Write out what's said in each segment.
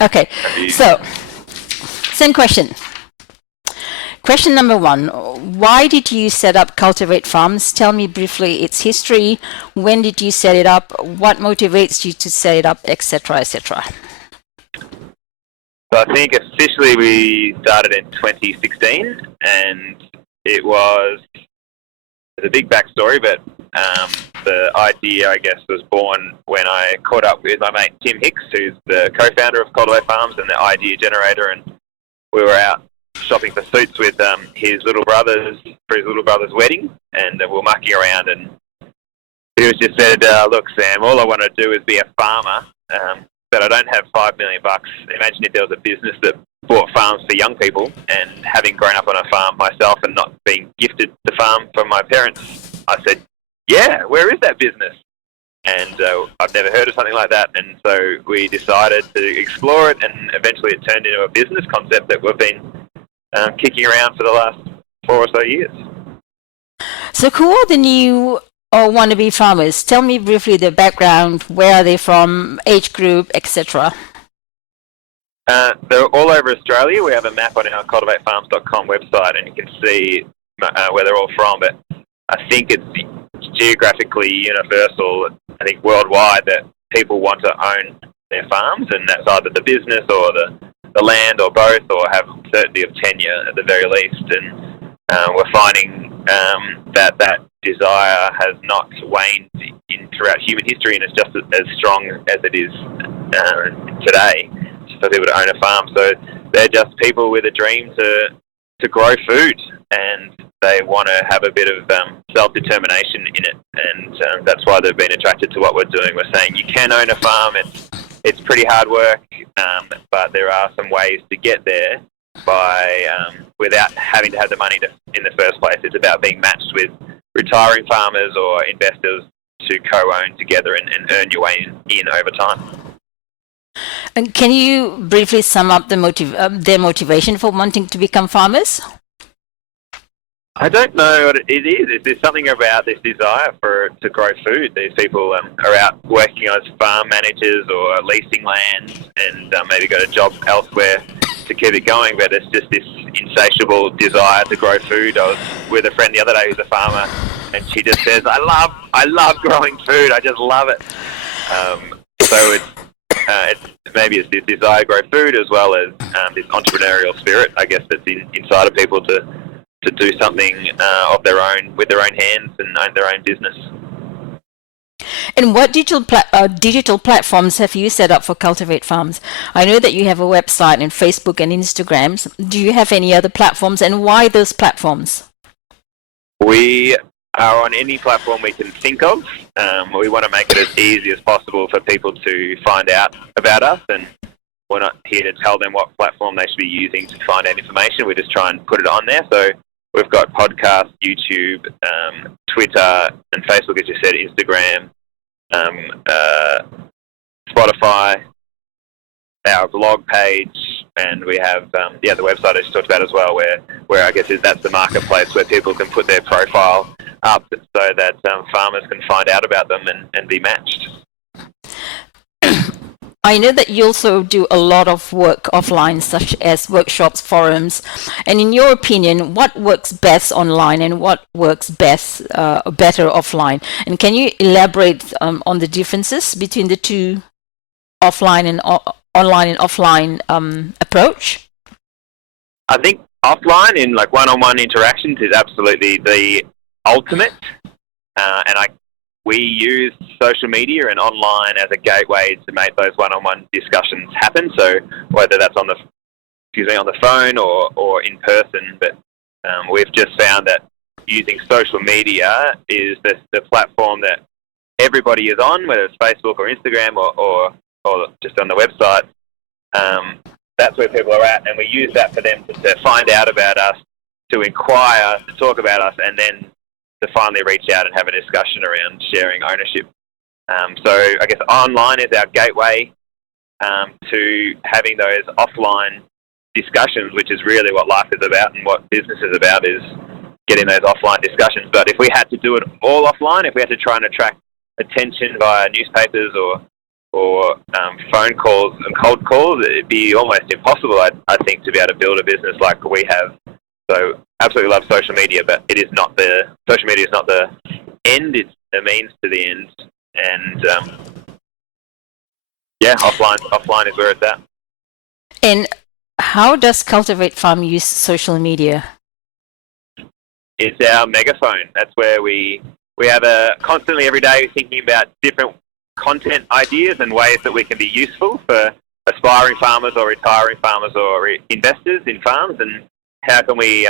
Okay, so same question. Question number 1, why did you set up Cultivate Farms? Tell me briefly its history. When did you set it up? What motivates you to set it up, etc., etc.? So I think officially we started in 2016, and it was a big backstory, but the idea, I guess, was born when I caught up with my mate Tim Hicks, who's the co-founder of Cultivate Farms and the idea generator, and we were out shopping for suits with his little brothers for his little brother's wedding, and we were mucking around, and he was just said, "Look, Sam, all I want to do is be a farmer, but I don't have $5 million. Imagine if there was a business that bought farms for young people." And having grown up on a farm myself and not being gifted the farm from my parents, I said, "Yeah, where is that business?" And I've never heard of something like that, and so we decided to explore it, and eventually it turned into a business concept that we've been kicking around for the last 4 or so years. So who are the new or wannabe farmers? Tell me briefly their background, where are they from, age group, etc. They're all over Australia. We have a map on our cultivatefarms.com website, and you can see where they're all from, but I think it's geographically universal, I think worldwide, that people want to own their farms, and that's either the business or the land or both, or have certainty of tenure at the very least. And we're finding that desire has not waned throughout human history, and it's just as strong as it is today for people to own a farm. So they're just people with a dream to grow food, and they want to have a bit of self-determination in it, and that's why they've been attracted to what we're doing. We're saying you can own a farm. It's pretty hard work, but there are some ways to get there by without having to have the money in the first place. It's about being matched with retiring farmers or investors to co-own together and earn your way in over time. And can you briefly sum up their motivation for wanting to become farmers? I don't know what it is. There's something about this desire to grow food. These people are out working as farm managers or leasing land, and maybe got a job elsewhere to keep it going, but it's just this insatiable desire to grow food. I was with a friend the other day who's a farmer, and she just says, I love growing food. I just love it. So it's this desire to grow food, as well as this entrepreneurial spirit, I guess, that's inside of people to do something of their own with their own hands and own their own business. And what digital platforms have you set up for Cultivate Farms? I know that you have a website and Facebook and Instagrams. Do you have any other platforms, and why those platforms? We are on any platform we can think of. We want to make it as easy as possible for people to find out about us, and we're not here to tell them what platform they should be using to find out information. We just try and put it on there. So we've got podcasts, YouTube, Twitter, and Facebook, as you said, Instagram, Spotify, our blog page, and we have the website I just talked about as well, where I guess that's the marketplace where people can put their profile up so that farmers can find out about them and be matched. I know that you also do a lot of work offline, such as workshops, forums. And in your opinion, what works best online and what works better offline? And can you elaborate on the differences between the two, online and offline approach? I think offline, in like one-on-one interactions, is absolutely the ultimate. We use social media and online as a gateway to make those one-on-one discussions happen. So whether that's on the phone or in person, but we've just found that using social media is the platform that everybody is on, whether it's Facebook or Instagram or just on the website. That's where people are at, and we use that for them to find out about us, to inquire, to talk about us, and then to finally reach out and have a discussion around sharing ownership. So I guess online is our gateway to having those offline discussions, which is really what life is about and what business is about, is getting those offline discussions. But if we had to do it all offline, if we had to try and attract attention via newspapers or or phone calls and cold calls, it'd be almost impossible, I think, to be able to build a business like we have. So absolutely love social media, but social media is not the end, it's a means to the end. And offline is where it's at. And how does Cultivate Farm use social media? It's our megaphone. That's where we have constantly every day thinking about different content ideas and ways that we can be useful for aspiring farmers or retiring farmers or investors in farms, and how can we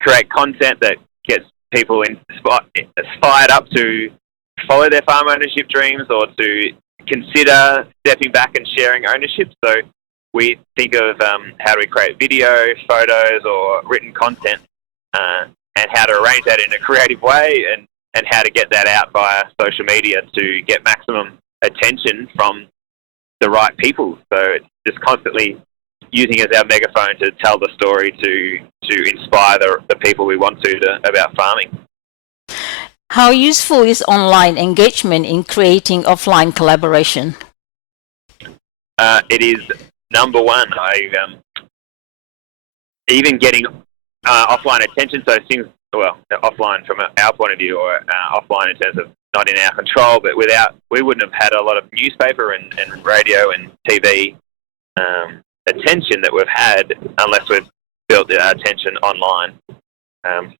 create content that gets people inspired up to follow their farm ownership dreams or to consider stepping back and sharing ownership. So we think of how do we create video, photos or written content and how to arrange that in a creative way, and how to get that out via social media to get maximum attention from the right people. So it's just constantly using it as our megaphone to tell the story, to inspire the people we want to about farming. How useful is online engagement in creating offline collaboration? It is number one. Even getting offline attention, so things, offline from our point of view, or offline in terms of not in our control, but we wouldn't have had a lot of newspaper and radio and TV attention that we've had unless we've built our attention online.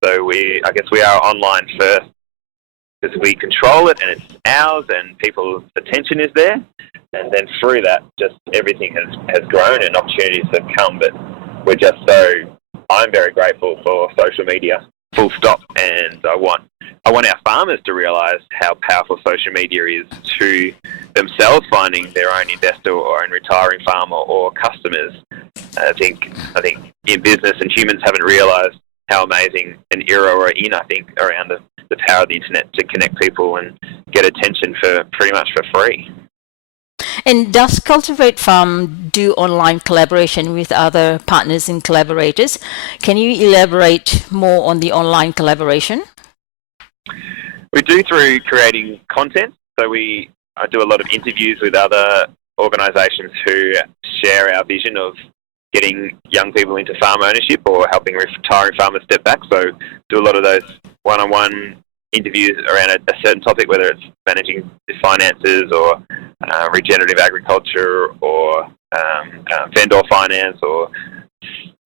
So I guess we are online first because we control it and it's ours and people's attention is there. And then through that, just everything has grown and opportunities have come. But I'm very grateful for social media, full stop. And I want our farmers to realise how powerful social media is to themselves finding their own investor or own retiring farmer or customers. I think in business and humans haven't realised how amazing an era we're in, I think, around the power of the internet to connect people and get attention for pretty much for free. And does Cultivate Farm do online collaboration with other partners and collaborators? Can you elaborate more on the online collaboration? We do through creating content. So I do a lot of interviews with other organisations who share our vision of getting young people into farm ownership or helping retiring farmers step back. So do a lot of those one-on-one interviews around a certain topic, whether it's managing finances or regenerative agriculture or vendor finance or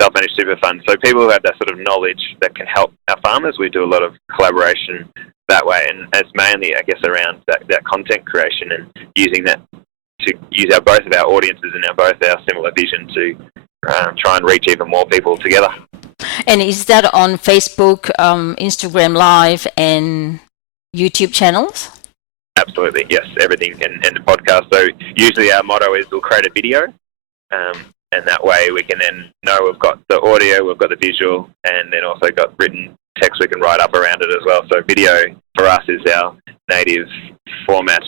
self-managed super funds. So people who have that sort of knowledge that can help our farmers, we do a lot of collaboration that way. And it's mainly, I guess, around that content creation and using that to use both of our audiences and both our similar vision to try and reach even more people together. And is that on Facebook, Instagram Live and YouTube channels? Absolutely, yes, everything and the podcast. So usually our motto is we'll create a video and that way we can then know we've got the audio, we've got the visual, and then also got written text we can write up around it as well. So video for us is our native format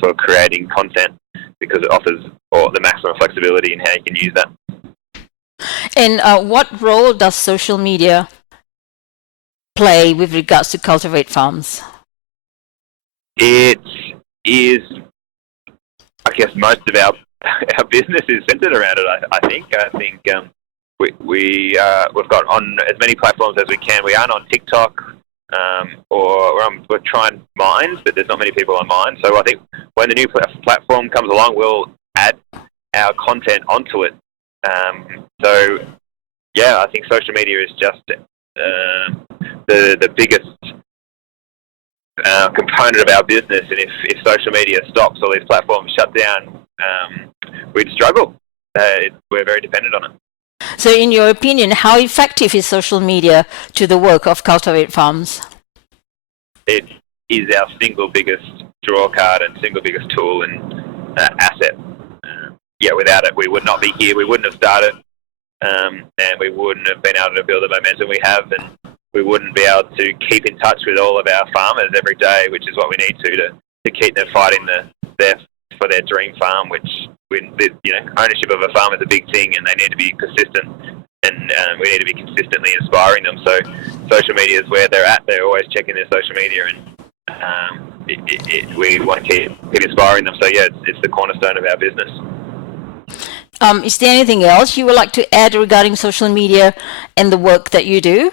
for creating content because it offers the maximum flexibility in how you can use that. And what role does social media play with regards to Cultivate Farms? It is, I guess, most of our business is centered around it. I think we've got on as many platforms as we can. We aren't on TikTok we're trying Minds, but there's not many people on Minds. So I think when the new platform comes along, we'll add our content onto it. So yeah, I think social media is just the biggest component of our business, and if social media stops or these platforms shut down, we'd struggle. We're very dependent on it. So in your opinion, how effective is social media to the work of Cultivate Farms? It is our single biggest draw card and single biggest tool and asset. Without it, we would not be here. We wouldn't have started, and we wouldn't have been able to build the momentum we have, and we wouldn't be able to keep in touch with all of our farmers every day, which is what we need to keep them fighting for their dream farm. Which ownership of a farm is a big thing, and they need to be consistent, and we need to be consistently inspiring them. So social media is where they're at. They're always checking their social media, and we want to keep inspiring them. So yeah, it's the cornerstone of our business. Is there anything else you would like to add regarding social media and the work that you do?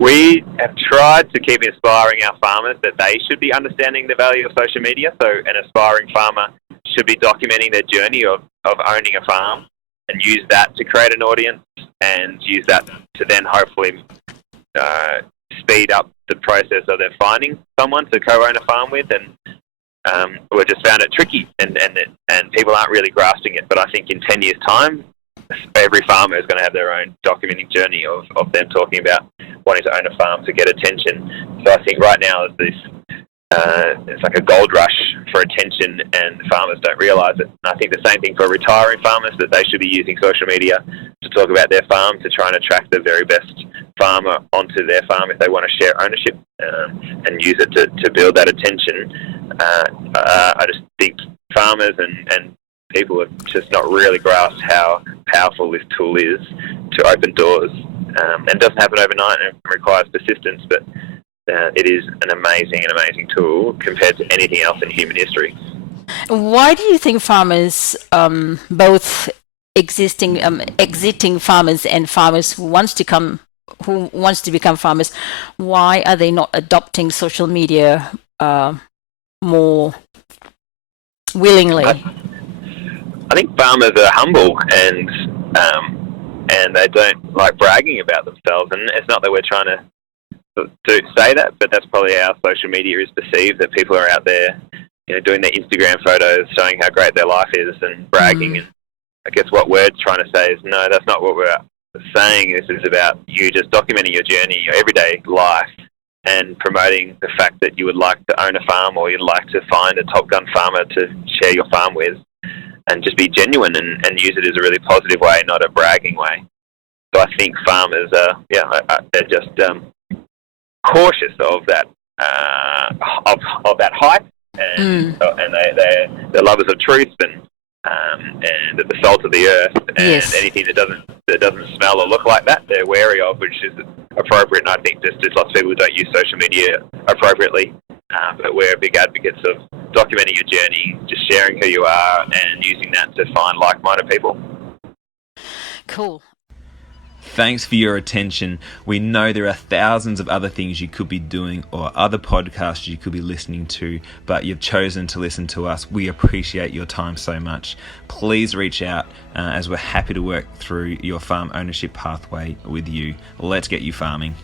We have tried to keep inspiring our farmers that they should be understanding the value of social media. So an aspiring farmer should be documenting their journey of owning a farm and use that to create an audience and use that to then hopefully speed up the process of them finding someone to co-own a farm with. And we just found it tricky and people aren't really grasping it. But I think in 10 years' time, every farmer is going to have their own documenting journey of them talking about wanting to own a farm to get attention. So I think right now it's like a gold rush for attention, and farmers don't realise it. And I think the same thing for retiring farmers, that they should be using social media to talk about their farm, to try and attract the very best farmer onto their farm if they want to share ownership and use it to build that attention. I just think farmers and people have just not really grasped how powerful this tool is to open doors. And it doesn't happen overnight, and it requires persistence, but it is an amazing tool compared to anything else in human history. Why do you think farmers, both exiting farmers and farmers who wants to become farmers, why are they not adopting social media more willingly? I think farmers are humble and they don't like bragging about themselves. And it's not that we're trying to say that, but that's probably how social media is perceived, that people are out there, doing their Instagram photos, showing how great their life is and bragging. And I guess what we're trying to say is, no, that's not what we're saying. This is about you just documenting your journey, your everyday life, and promoting the fact that you would like to own a farm, or you'd like to find a Top Gun farmer to share your farm with, and just be genuine and use it as a really positive way, not a bragging way. So I think farmers they're just cautious of that of that hype, and they're lovers of truth and the salt of the earth, and anything that doesn't smell or look like that, they're wary of, which is appropriate. And I think there's lots of people who don't use social media appropriately, but we're big advocates of documenting your journey, just sharing who you are, and using that to find like-minded people. Cool. Thanks for your attention. We know there are thousands of other things you could be doing or other podcasts you could be listening to, but you've chosen to listen to us. We appreciate your time so much. Please reach out as we're happy to work through your farm ownership pathway with you. Let's get you farming.